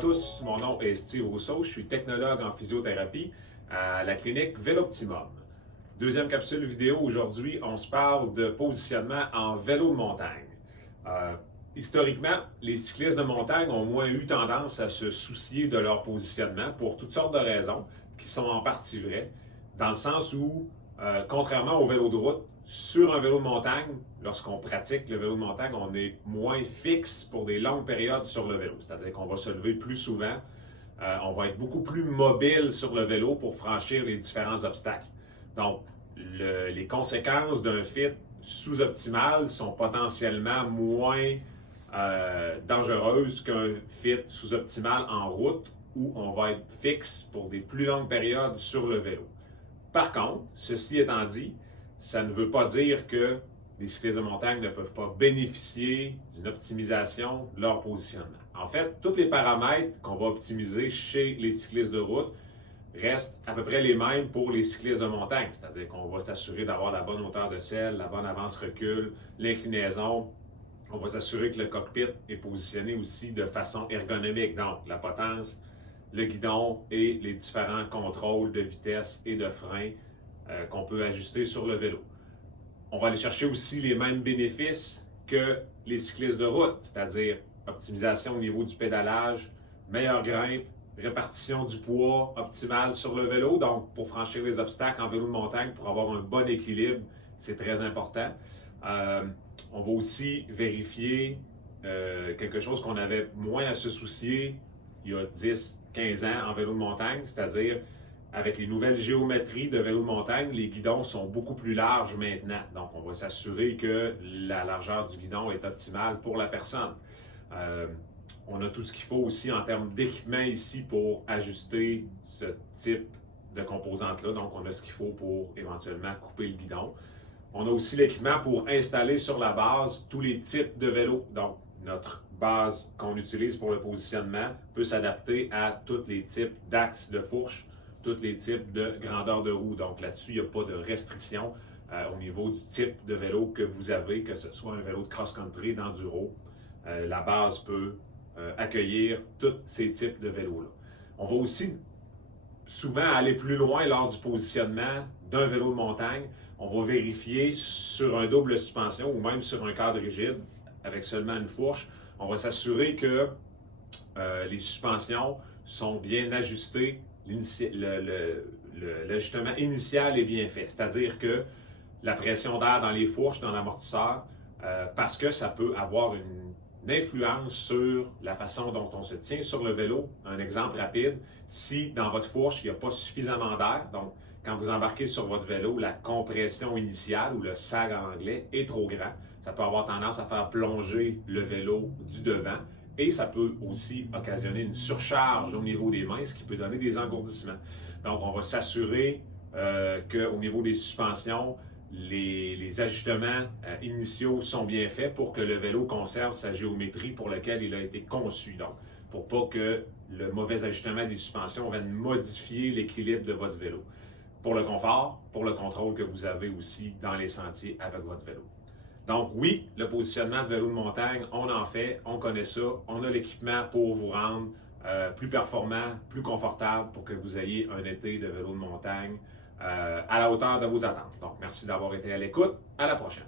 tous, mon nom est Steve Rousseau, je suis technologue en physiothérapie à la clinique Véloptimum. Deuxième capsule vidéo, aujourd'hui, on se parle de positionnement en vélo de montagne. Historiquement, les cyclistes de montagne ont moins eu tendance à se soucier de leur positionnement pour toutes sortes de raisons qui sont en partie vraies, dans le sens où, contrairement au vélo de route, sur un vélo de montagne, lorsqu'on pratique le vélo de montagne, on est moins fixe pour des longues périodes sur le vélo. C'est-à-dire qu'on va se lever plus souvent, on va être beaucoup plus mobile sur le vélo pour franchir les différents obstacles. Donc, les conséquences d'un fit sous-optimal sont potentiellement moins dangereuses qu'un fit sous-optimal en route où on va être fixe pour des plus longues périodes sur le vélo. Par contre, ceci étant dit, ça ne veut pas dire que les cyclistes de montagne ne peuvent pas bénéficier d'une optimisation de leur positionnement. En fait, tous les paramètres qu'on va optimiser chez les cyclistes de route restent à peu près les mêmes pour les cyclistes de montagne. C'est-à-dire qu'on va s'assurer d'avoir la bonne hauteur de selle, la bonne avance-recul, l'inclinaison. On va s'assurer que le cockpit est positionné aussi de façon ergonomique, donc la potence, le guidon et les différents contrôles de vitesse et de frein qu'on peut ajuster sur le vélo. On va aller chercher aussi les mêmes bénéfices que les cyclistes de route, c'est-à-dire optimisation au niveau du pédalage, meilleure grimpe, répartition du poids optimale sur le vélo. Donc, pour franchir les obstacles en vélo de montagne, pour avoir un bon équilibre, c'est très important. On va aussi vérifier quelque chose qu'on avait moins à se soucier il y a 10-15 ans en vélo de montagne, c'est-à-dire avec les nouvelles géométries de vélo de montagne, les guidons sont beaucoup plus larges maintenant. Donc, on va s'assurer que la largeur du guidon est optimale pour la personne. On a tout ce qu'il faut aussi en termes d'équipement ici pour ajuster ce type de composante-là. Donc, on a ce qu'il faut pour éventuellement couper le guidon. On a aussi l'équipement pour installer sur la base tous les types de vélos. Donc, notre base qu'on utilise pour le positionnement peut s'adapter à tous les types d'axes de fourche, tous les types de grandeur de roue. Donc là-dessus, il n'y a pas de restriction au niveau du type de vélo que vous avez, que ce soit un vélo de cross-country, d'enduro. La base peut accueillir tous ces types de vélos-là. On va aussi souvent aller plus loin lors du positionnement d'un vélo de montagne. On va vérifier sur un double suspension ou même sur un cadre rigide avec seulement une fourche. On va s'assurer que les suspensions sont bien ajustées. L'ajustement initial est bien fait, c'est-à-dire que la pression d'air dans les fourches, dans l'amortisseur, parce que ça peut avoir une influence sur la façon dont on se tient sur le vélo. Un exemple rapide, si dans votre fourche, il n'y a pas suffisamment d'air, donc quand vous embarquez sur votre vélo, la compression initiale ou le sag en anglais est trop grand. Ça peut avoir tendance à faire plonger le vélo du devant. Et ça peut aussi occasionner une surcharge au niveau des mains, ce qui peut donner des engourdissements. Donc, on va s'assurer qu'au niveau des suspensions, les ajustements initiaux sont bien faits pour que le vélo conserve sa géométrie pour laquelle il a été conçu. Donc, pour pas que le mauvais ajustement des suspensions vienne modifier l'équilibre de votre vélo. Pour le confort, pour le contrôle que vous avez aussi dans les sentiers avec votre vélo. Donc oui, le positionnement de vélo de montagne, on en fait, on connaît ça, on a l'équipement pour vous rendre plus performant, plus confortable pour que vous ayez un été de vélo de montagne à la hauteur de vos attentes. Donc merci d'avoir été à l'écoute, à la prochaine.